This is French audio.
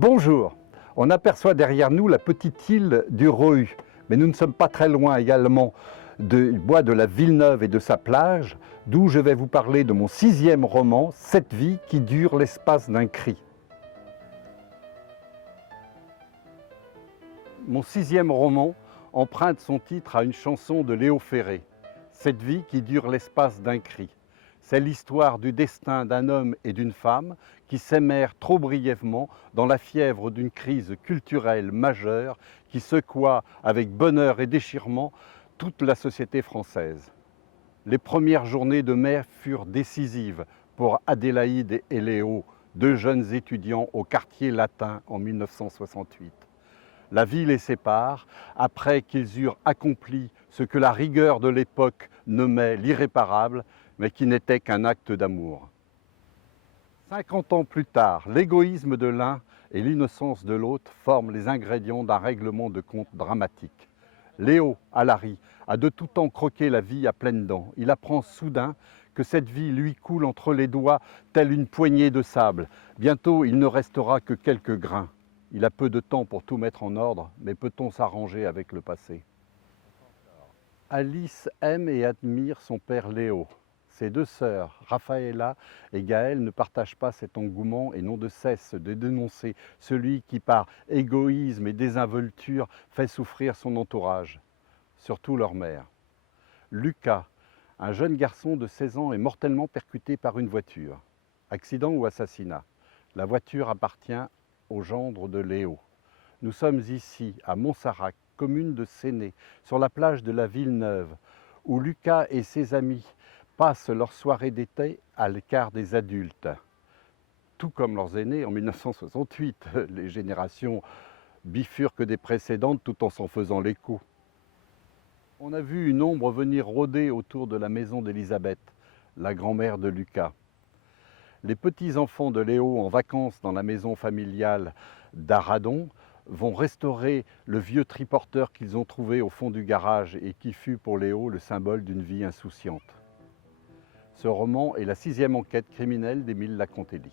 Bonjour, on aperçoit derrière nous la petite île du Rohu, mais nous ne sommes pas très loin également du bois de la Villeneuve et de sa plage, d'où je vais vous parler de mon 6e roman, Cette vie qui dure l'espace d'un cri. Mon 6e roman emprunte son titre à une chanson de Léo Ferré, Cette vie qui dure l'espace d'un cri. C'est l'histoire du destin d'un homme et d'une femme qui s'aimèrent trop brièvement dans la fièvre d'une crise culturelle majeure qui secoua avec bonheur et déchirement toute la société française. Les premières journées de mai furent décisives pour Adélaïde et Léo, deux jeunes étudiants au quartier latin en 1968. La vie les sépare après qu'ils eurent accompli ce que la rigueur de l'époque nommait l'irréparable, mais qui n'était qu'un acte d'amour. 50 ans plus tard, l'égoïsme de l'un et l'innocence de l'autre forment les ingrédients d'un règlement de compte dramatique. Léo, à Larry, a de tout temps croqué la vie à pleines dents. Il apprend soudain que cette vie lui coule entre les doigts telle une poignée de sable. Bientôt, il ne restera que quelques grains. Il a peu de temps pour tout mettre en ordre, mais peut-on s'arranger avec le passé? Alice aime et admire son père Léo. Ses deux sœurs, Raphaëla et Gaëlle, ne partagent pas cet engouement et n'ont de cesse de dénoncer celui qui, par égoïsme et désinvolture, fait souffrir son entourage, surtout leur mère. Lucas, un jeune garçon de 16 ans, est mortellement percuté par une voiture. Accident ou assassinat? La voiture appartient au gendre de Léo. Nous sommes ici, à Montsarrac, commune de Séné, sur la plage de la Villeneuve, où Lucas et ses amis passent leur soirée d'été à l'écart des adultes. Tout comme leurs aînés en 1968, les générations bifurquent des précédentes tout en s'en faisant l'écho. On a vu une ombre venir rôder autour de la maison d'Elisabeth, la grand-mère de Lucas. Les petits-enfants de Léo en vacances dans la maison familiale d'Aradon vont restaurer le vieux triporteur qu'ils ont trouvé au fond du garage et qui fut pour Léo le symbole d'une vie insouciante. Ce roman est la 6e enquête criminelle d'Émile Lacontelli.